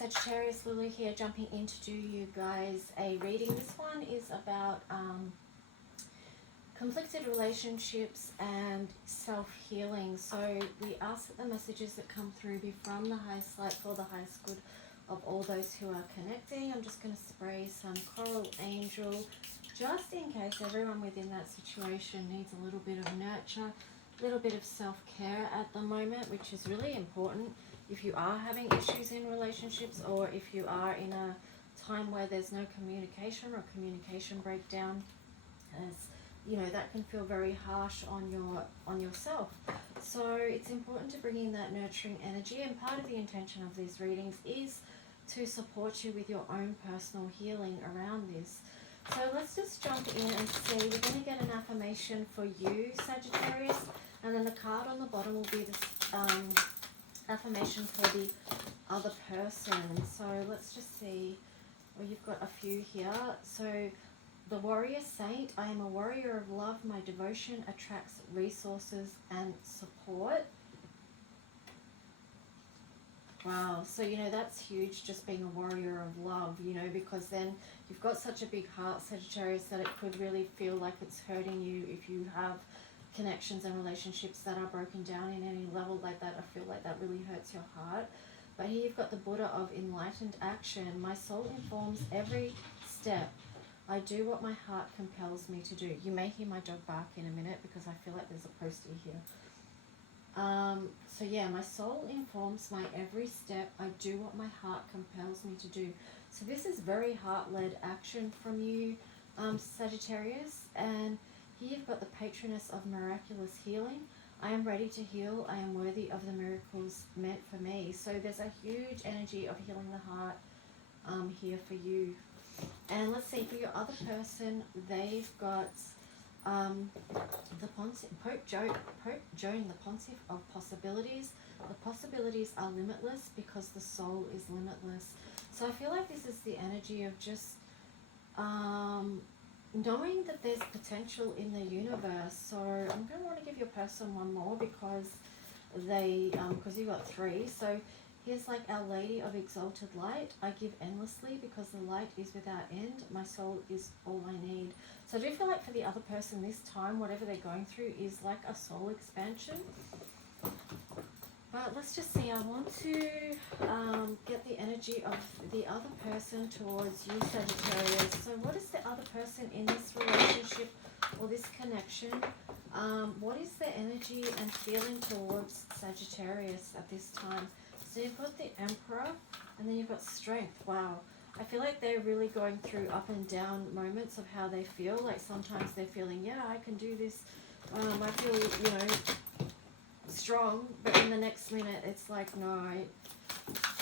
Sagittarius, Lulu here, jumping in to do you guys a reading. This one is about conflicted relationships and self-healing. So we ask that the messages that come through be from the highest light for the highest good of all those who are connecting. I'm just going to spray some Coral Angel just in case everyone within that situation needs a little bit of nurture, a little bit of self-care at the moment, which is really important if you are having issues in relationships, or if you are in a time where there's no communication or communication breakdown, as you know, that can feel very harsh on yourself. So it's important to bring in that nurturing energy, and part of the intention of these readings is to support you with your own personal healing around this. So let's just jump in and see. We're going to get an affirmation for you, Sagittarius, and then the card on the bottom will be this affirmation for the other person. So let's just see. Well, you've got a few here. So the warrior saint, I am a warrior of love. My devotion attracts resources and support. Wow, so you know, that's huge, just being a warrior of love, you know, because then you've got such a big heart, Sagittarius, that it could really feel like it's hurting you if you have connections and relationships that are broken down in any level like that. I feel like that really hurts your heart. But here you've got the Buddha of enlightened action. My soul informs every step. I do what my heart compels me to do. You may hear my dog bark in a minute because I feel like there's a poster here. So yeah, my soul informs my every step. I do what my heart compels me to do. So this is very heart-led action from you, Sagittarius. And here you've got the patroness of miraculous healing. I am ready to heal. I am worthy of the miracles meant for me. So there's a huge energy of healing the heart here for you. And let's see, for your other person, they've got the Pope Joan, the Pontiff of possibilities. The possibilities are limitless because the soul is limitless. So I feel like this is the energy of just knowing that there's potential in the universe. So I'm going to want to give your person one more because because you got three. So here's like Our Lady of Exalted Light. I give endlessly because the light is without end. My soul is all I need. So I do feel like for the other person this time, whatever they're going through is like a soul expansion. But let's just see. I want to get the energy of the other person towards you, Sagittarius. So what is the other person in this relationship or this connection? What is their energy and feeling towards Sagittarius at this time? So you've got the Emperor, and then you've got Strength. Wow. I feel like they're really going through up and down moments of how they feel. Like sometimes they're feeling, yeah, I can do this. I feel, you know, strong. But in the next minute, it's like, no, I'm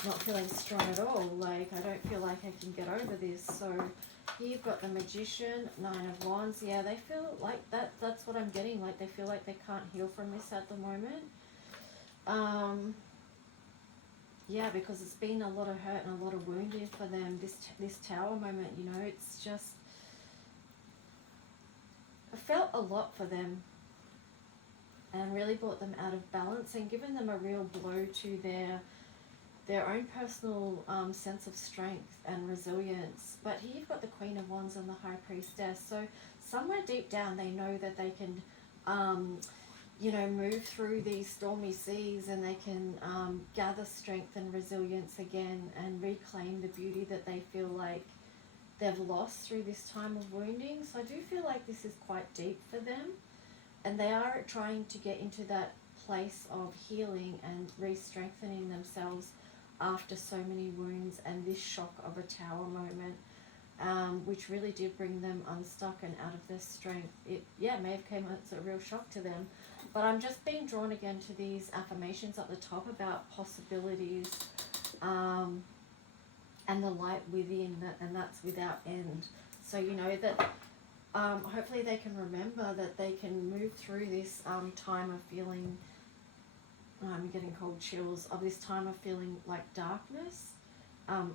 not feeling strong at all. Like, I don't feel like I can get over this. So here you've got the Magician, Nine of Wands. Yeah, they feel like that. That's what I'm getting. Like, they feel like they can't heal from this at the moment. Yeah, because it's been a lot of hurt and a lot of wounding for them, this Tower moment, you know, it's just, I felt a lot for them and really brought them out of balance and given them a real blow to their own personal sense of strength and resilience. But here you've got the Queen of Wands and the High Priestess, so somewhere deep down they know that they can you know, move through these stormy seas, and they can gather strength and resilience again and reclaim the beauty that they feel like they've lost through this time of wounding. So I do feel like this is quite deep for them, and they are trying to get into that place of healing and re-strengthening themselves after so many wounds and this shock of a Tower moment, which really did bring them unstuck and out of their strength. It, yeah, may have came as a real shock to them. But I'm just being drawn again to these affirmations at the top about possibilities and the light within, and that's without end. So, you know, that hopefully they can remember that they can move through this time of feeling, I'm getting cold chills, of this time of feeling like darkness.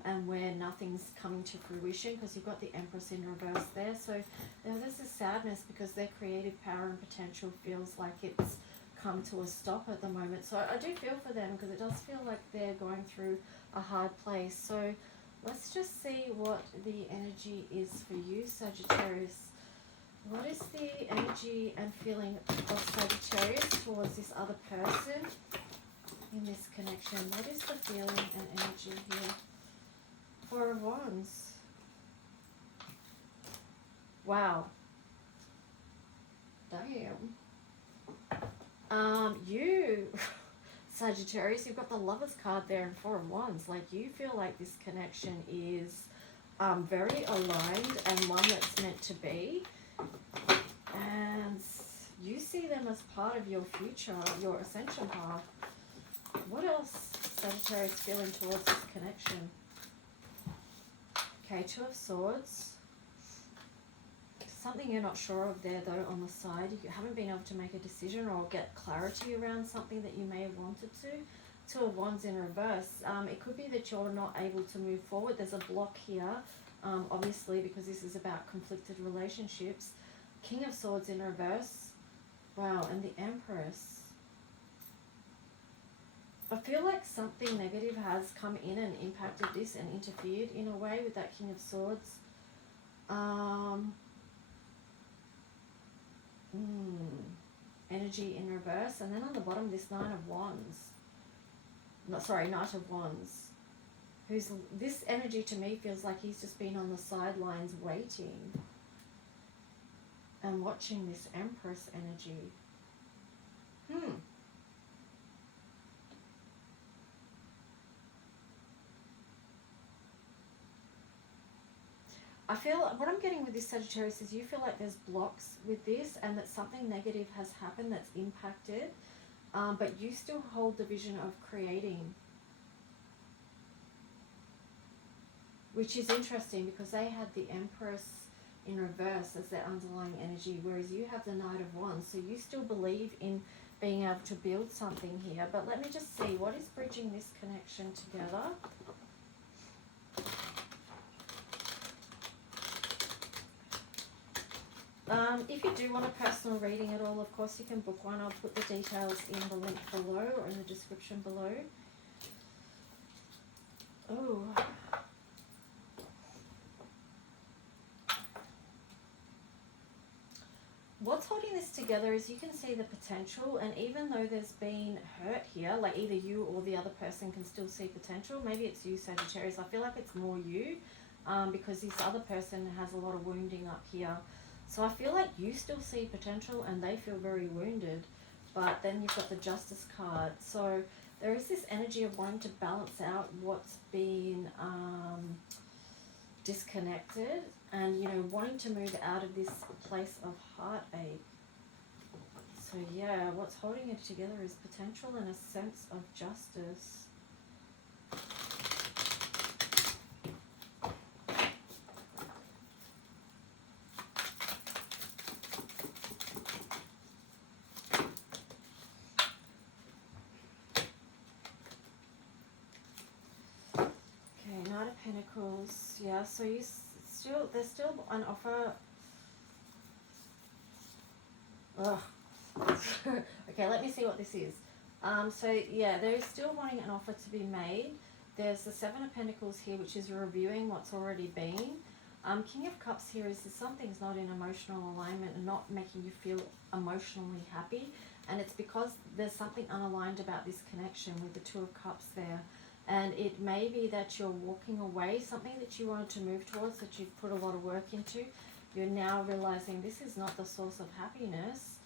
And where nothing's coming to fruition, because you've got the Empress in reverse there. So there's this sadness because their creative power and potential feels like it's come to a stop at the moment. So I do feel for them, because it does feel like they're going through a hard place. So let's just see what the energy is for you, Sagittarius. What is the energy and feeling of Sagittarius towards this other person in this connection? What is the feeling and energy here? Four of Wands. Wow. Damn. You, Sagittarius, you've got the Lovers card there and Four of Wands. Like, you feel like this connection is very aligned and one that's meant to be. And you see them as part of your future, your ascension path. What else, Sagittarius, feeling towards this connection? Okay, Two of Swords. Something you're not sure of there, though, on the side. You haven't been able to make a decision or get clarity around something that you may have wanted to. Two of Wands in reverse. It could be that you're not able to move forward. There's a block here, obviously, because this is about conflicted relationships. King of Swords in reverse. Wow, and the Empress. I feel like something negative has come in and impacted this and interfered in a way with that King of Swords. Energy in reverse. And then on the bottom, this Knight of Wands. Knight of Wands. This energy to me feels like he's just been on the sidelines waiting and watching this Empress energy. I feel, what I'm getting with this, Sagittarius, is you feel like there's blocks with this and that something negative has happened that's impacted, but you still hold the vision of creating. Which is interesting, because they had the Empress in reverse as their underlying energy, whereas you have the Knight of Wands. So you still believe in being able to build something here. But let me just see, what is bridging this connection together? If you do want a personal reading at all, of course you can book one. I'll put the details in the link below or in the description below. Oh. What's holding this together is you can see the potential, and even though there's been hurt here, like either you or the other person can still see potential. Maybe it's you, Sagittarius. I feel like it's more you, because this other person has a lot of wounding up here. So I feel like you still see potential and they feel very wounded. But then you've got the Justice card. So there is this energy of wanting to balance out what's been disconnected, and, you know, wanting to move out of this place of heartache. So yeah, what's holding it together is potential and a sense of justice. Knight of Pentacles, yeah, so there's still an offer. Okay, let me see what this is. So yeah, there is still wanting an offer to be made. There's the Seven of Pentacles here, which is reviewing what's already been. King of Cups here is that something's not in emotional alignment and not making you feel emotionally happy, and it's because there's something unaligned about this connection with the Two of Cups there. And it may be that you're walking away, something that you wanted to move towards, that you've put a lot of work into. You're now realizing this is not the source of happiness,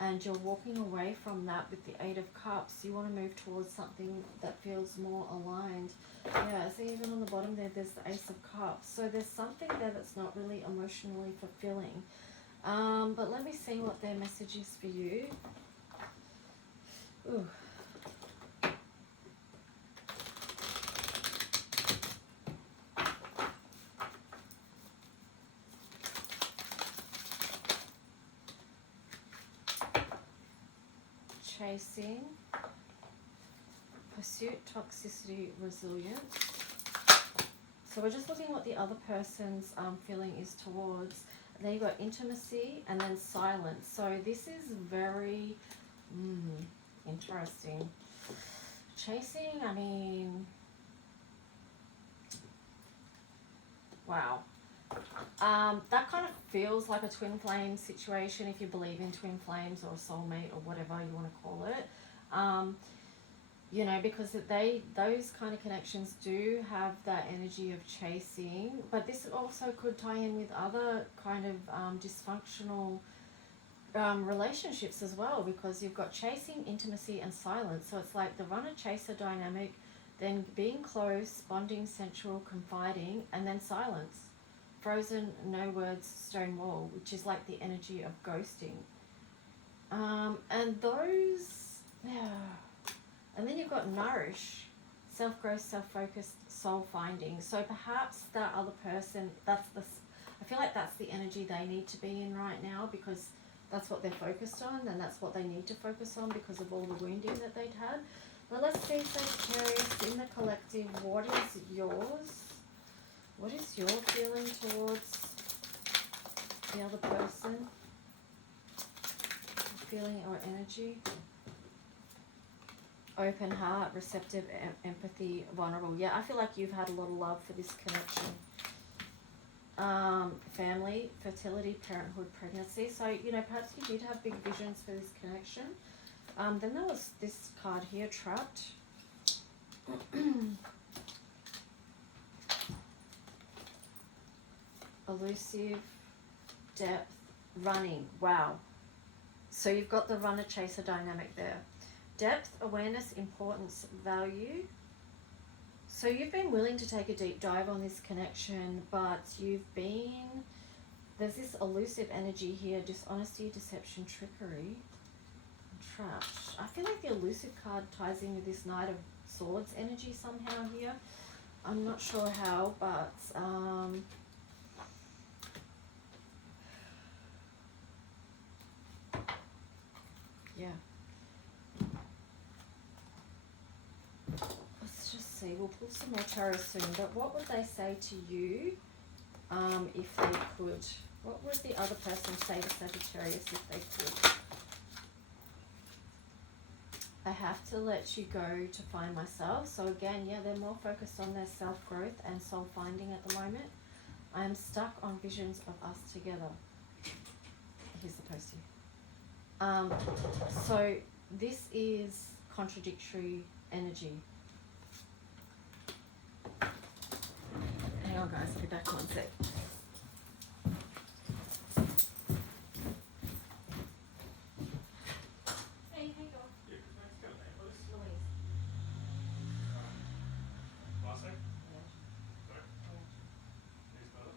and you're walking away from that with the Eight of Cups. You want to move towards something that feels more aligned. Yeah, so even on the bottom there's the Ace of Cups. So there's something there that's not really emotionally fulfilling. But let me see what their message is for you. Ooh. Chasing, pursuit, toxicity, resilience. So we're just looking what the other person's feeling is towards. Then you've got intimacy and then silence. So this is very Interesting. Chasing, I mean, wow. That kind of feels like a twin flame situation if you believe in twin flames or soulmate or whatever you want to call it. You know, because those kind of connections do have that energy of chasing, but this also could tie in with other kind of dysfunctional relationships as well, because you've got chasing, intimacy, and silence. So it's like the runner-chaser dynamic, then being close, bonding, sensual, confiding, and then silence. Frozen, no words, stone wall, which is like the energy of ghosting. And those, yeah. And then you've got nourish, self-growth, self-focused, soul-finding. So perhaps that other person, I feel like that's the energy they need to be in right now, because that's what they're focused on, and that's what they need to focus on because of all the wounding that they'd had. But let's see, Sagittarius, in the collective, what is yours? What is your feeling towards the other person? Feeling or energy? Open heart, receptive, empathy, vulnerable. Yeah, I feel like you've had a lot of love for this connection. Family, fertility, parenthood, pregnancy. So, you know, perhaps you did have big visions for this connection. Then there was this card here, trapped. Elusive, depth, running. Wow. So you've got the runner-chaser dynamic there. Depth, awareness, importance, value. So you've been willing to take a deep dive on this connection, but there's this elusive energy here, dishonesty, deception, trickery, trapped. I feel like the elusive card ties in with this Knight of Swords energy somehow here. I'm not sure how, but yeah. Let's just see. We'll pull some more tarot soon. But what would they say to you if they could? What would the other person say to Sagittarius if they could? I have to let you go to find myself. So again, yeah, they're more focused on their self-growth and soul-finding at the moment. I am stuck on visions of us together. Here's the postie. So this is contradictory energy. Hang on guys, I'll be back in one sec. Hey, how you going? Yeah, good thanks. Got a name, please? Louise. Last name? Yeah. Sorry? Yeah. Can you spell it?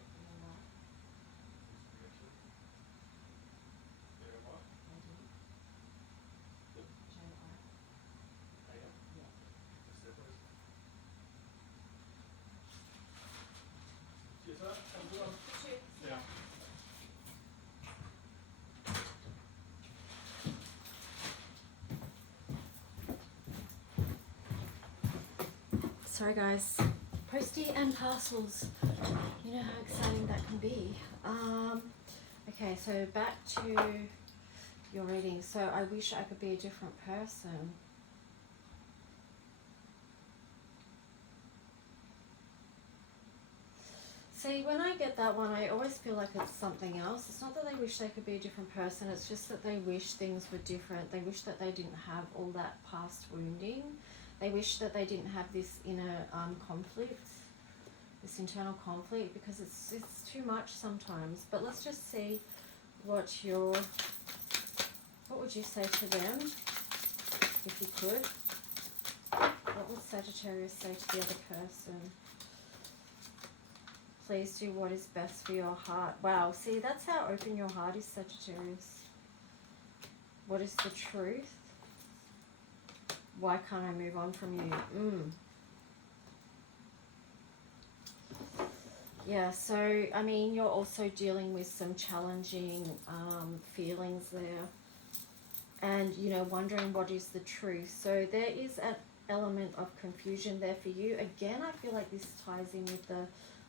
B-O-Y? Yep. A-M? Just there, please. Cheers, sir. Have a good one. Yeah. Sorry guys, postie and parcels. You know how exciting that can be. Okay, so back to your reading. So I wish I could be a different person. See, when I get that one, I always feel like it's something else. It's not that they wish they could be a different person, it's just that they wish things were different. They wish that they didn't have all that past wounding. They wish that they didn't have this inner conflict, this internal conflict, because it's too much sometimes. But let's just see what would you say to them if you could? What would Sagittarius say to the other person? Please do what is best for your heart. Wow, see, that's how open your heart is, Sagittarius. What is the truth? Why can't I move on from you? Yeah, so, I mean, you're also dealing with some challenging feelings there. And, you know, wondering what is the truth. So there is an element of confusion there for you. Again, I feel like this ties in with the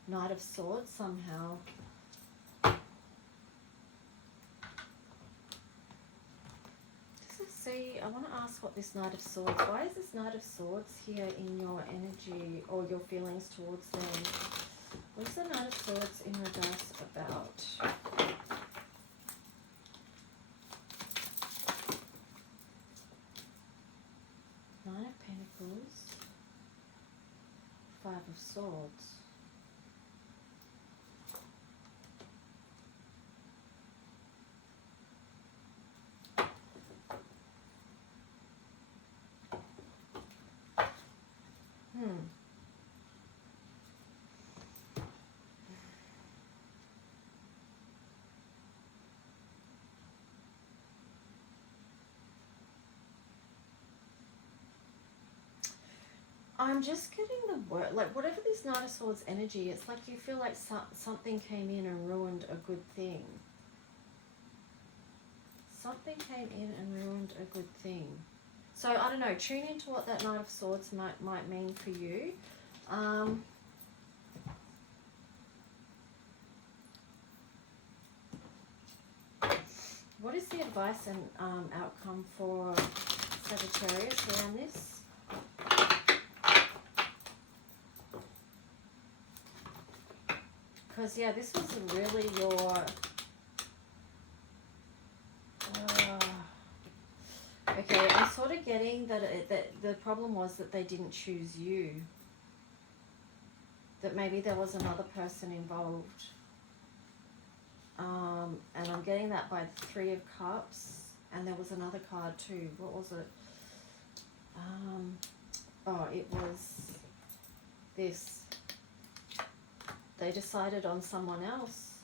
Knight of Swords somehow. This is see, I want to ask what this Knight of Swords, why is this Knight of Swords here in your energy or your feelings towards them? What is the Knight of Swords in reverse about? Nine of Pentacles, Five of Swords. I'm just getting the word, like whatever this Knight of Swords energy, it's like you feel like something came in and ruined a good thing. Something came in and ruined a good thing. So I don't know, tune into what that Knight of Swords might mean for you. What is the advice and outcome for Sagittarius around this? Because, yeah, this was really your... okay, I'm sort of getting that, that the problem was that they didn't choose you. That maybe there was another person involved. And I'm getting that by the Three of Cups. And there was another card too. What was it? Oh, it was this. They decided on someone else.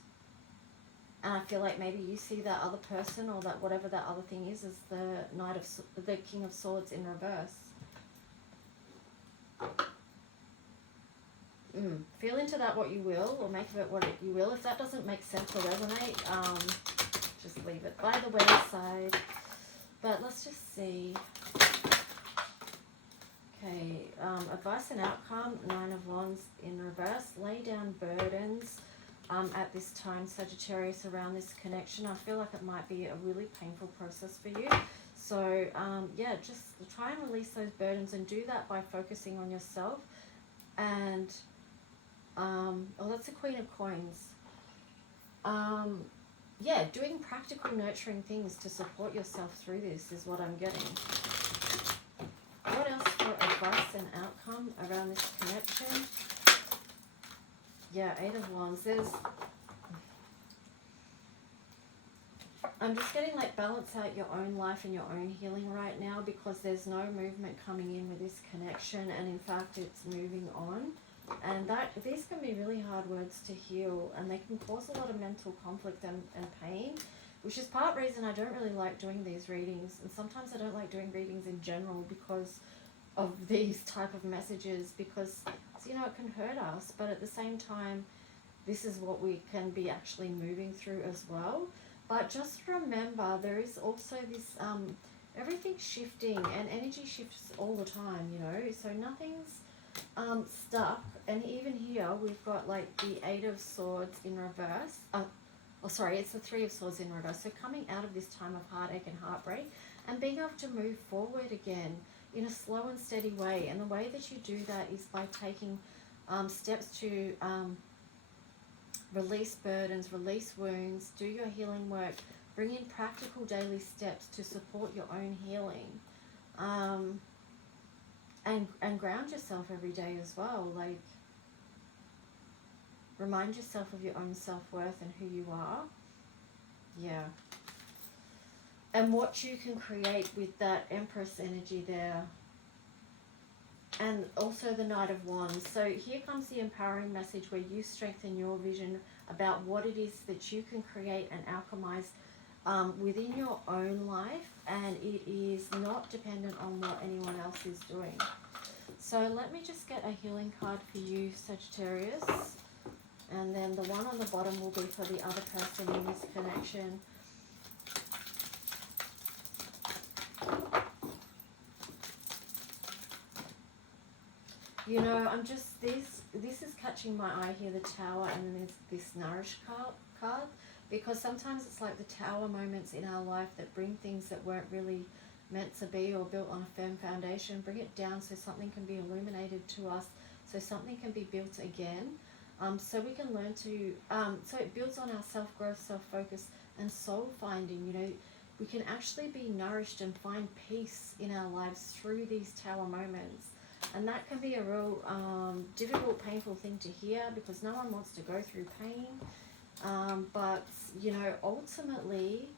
And I feel like maybe you see that other person or that whatever that other thing is the King of Swords in reverse. Feel into that what you will, or make of it what you will. If that doesn't make sense or resonate, just leave it by the wayside. But let's just see. Okay, advice and outcome, Nine of Wands in reverse. Lay down burdens at this time, Sagittarius, around this connection. I feel like it might be a really painful process for you. So, yeah, just try and release those burdens and do that by focusing on yourself. And, oh, that's the Queen of Coins. Yeah, doing practical, nurturing things to support yourself through this is what I'm getting. What else for advice and outcome around this connection? Yeah, Eight of Wands. I'm just getting like balance out your own life and your own healing right now, because there's no movement coming in with this connection, and in fact it's moving on. And these can be really hard words to heal, and they can cause a lot of mental conflict and pain, which is part reason I don't really like doing these readings. And sometimes I don't like doing readings in general because of these type of messages, because, you know, it can hurt us, but at the same time, this is what we can be actually moving through as well. But just remember, there is also this, everything's shifting, and energy shifts all the time, you know, so nothing's stuck. And even here, we've got like the Eight of Swords in reverse. Oh, sorry, it's the Three of Swords in reverse. So coming out of this time of heartache and heartbreak and being able to move forward again in a slow and steady way. And the way that you do that is by taking steps to release burdens, release wounds, do your healing work, bring in practical daily steps to support your own healing. And ground yourself every day as well. Like, remind yourself of your own self-worth and who you are. Yeah. And what you can create with that Empress energy there. And also the Knight of Wands. So here comes the empowering message where you strengthen your vision about what it is that you can create and alchemize within your own life. And it is not dependent on what anyone else is doing. So let me just get a healing card for you, Sagittarius. And then the one on the bottom will be for the other person in this connection. You know, I'm just, this is catching my eye here, the Tower, and then there's this Nourish card. Because sometimes it's like the Tower moments in our life that bring things that weren't really meant to be or built on a firm foundation. Bring it down so something can be illuminated to us, so something can be built again, so we can learn to, so it builds on our self-growth, self-focus, and soul finding. You know, we can actually be nourished and find peace in our lives through these tower moments. And that can be a real difficult, painful thing to hear, because no one wants to go through pain. But, you know, ultimately,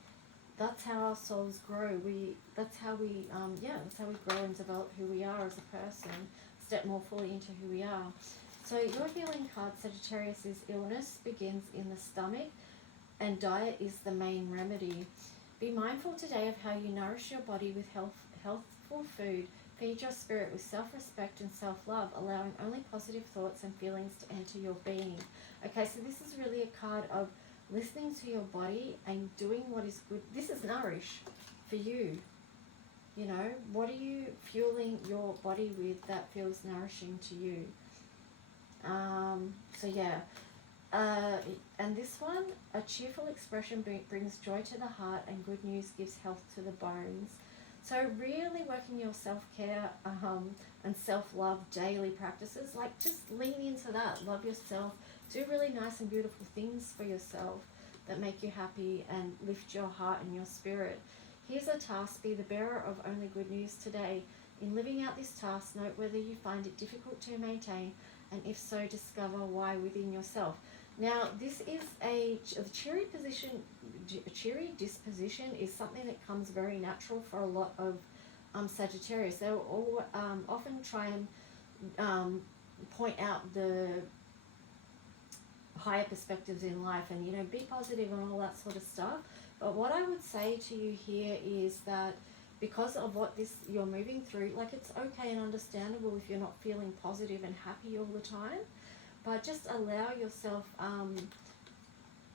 that's how our souls grow. That's how we grow and develop who we are as a person, step more fully into who we are. So your healing card, Sagittarius, is illness begins in the stomach, and diet is the main remedy. Be mindful today of how you nourish your body with healthful food. Feed your spirit with self-respect and self-love, allowing only positive thoughts and feelings to enter your being. Okay, so this is really a card of listening to your body and doing what is good. This is nourish for you. You know, what are you fueling your body with that feels nourishing to you? So yeah. And this one, a cheerful expression brings joy to the heart, and good news gives health to the bones. So really working your self-care and self-love daily practices, like just lean into that. Love yourself. Do really nice and beautiful things for yourself that make you happy and lift your heart and your spirit. Here's a task. Be the bearer of only good news today. In living out this task, note whether you find it difficult to maintain, and if so, discover why within yourself. Now, this is a cheery disposition is something that comes very natural for a lot of Sagittarius. They will all often try and point out the higher perspectives in life, and, you know, be positive and all that sort of stuff. But what I would say to you here is that because of what you're moving through, like, it's okay and understandable if you're not feeling positive and happy all the time. But just allow yourself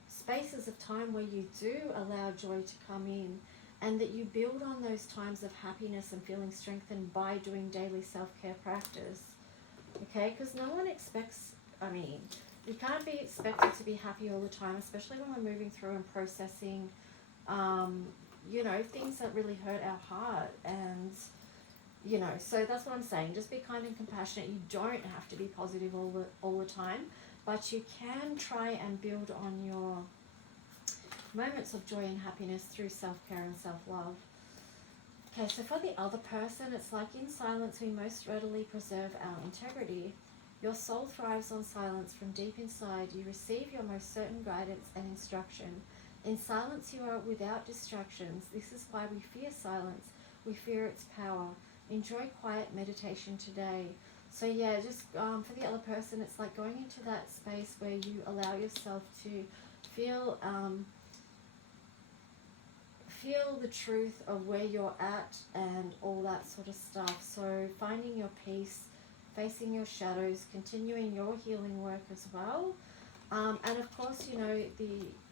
spaces of time where you do allow joy to come in, and that you build on those times of happiness and feeling strengthened by doing daily self-care practice. Okay, because no one expects, I mean, you can't be expected to be happy all the time, especially when we're moving through and processing, you know, things that really hurt our heart. And you know, so that's what I'm saying. Just be kind and compassionate. You don't have to be positive all the time, but you can try and build on your moments of joy and happiness through self-care and self-love. Okay, so for the other person, it's like in silence we most readily preserve our integrity. Your soul thrives on silence. From deep inside, you receive your most certain guidance and instruction. In silence, you are without distractions. This is why we fear silence. We fear its power. Enjoy quiet meditation today. So yeah, just for the other person, it's like going into that space where you allow yourself to feel the truth of where you're at and all that sort of stuff. So finding your peace, facing your shadows, continuing your healing work as well. And of course, you know,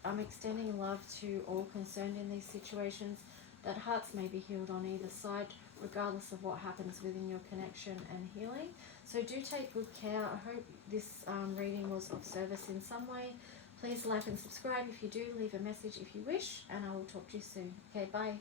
I'm extending love to all concerned in these situations, that hearts may be healed on either side, regardless of what happens within your connection and healing. So do take good care. I hope this reading was of service in some way. Please like and subscribe if you do. Leave a message if you wish, and I will talk to you soon. Okay, bye.